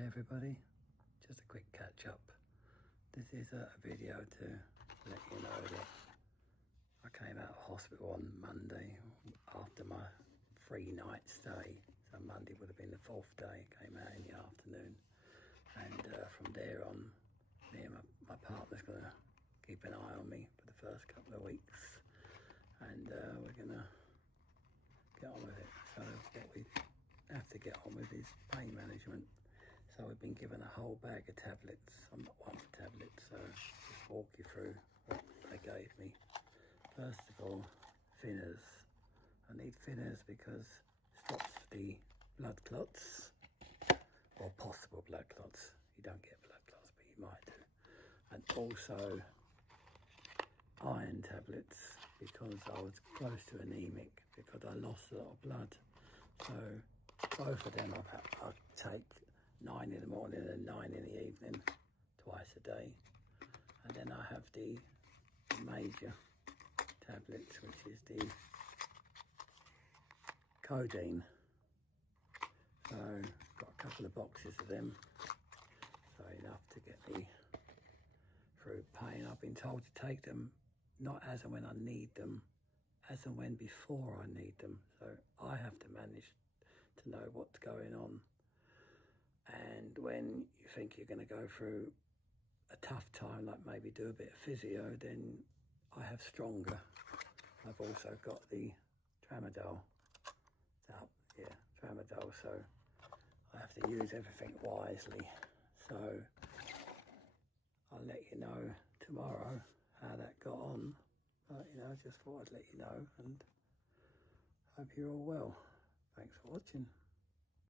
Hi everybody, just a quick catch up. This is a video to let you know that I came out of hospital on Monday after my 3-night stay. So Monday would have been the 4th day, came out in the afternoon. And from there on, me and my partner's going to keep an eye on me for the first couple of weeks. And we're going to get on with it. So what we have to get on with is pain management. So we've been given a whole bag of tablets. I'm not one for tablets, so just walk you through what they gave me. First of all, thinners. I need thinners because it stops the blood clots, or possible blood clots. You don't get blood clots, but you might do. And also iron tablets, because I was close to anemic, because I lost a lot of blood. So both of them I take 9 in the morning and 9 in the evening, twice a day. And then I have the major tablets, which is the codeine. So got a couple of boxes of them, so enough to get me through pain. I've been told to take them not as and when I need them, as and when before I need them. So I have to manage to know what's going on. And when you think you're going to go through a tough time, like maybe do a bit of physio, then I have stronger. I've also got the tramadol. Tramadol. So I have to use everything wisely. So I'll let you know tomorrow how that got on. But I just thought I'd let you know, and hope you're all well. Thanks for watching.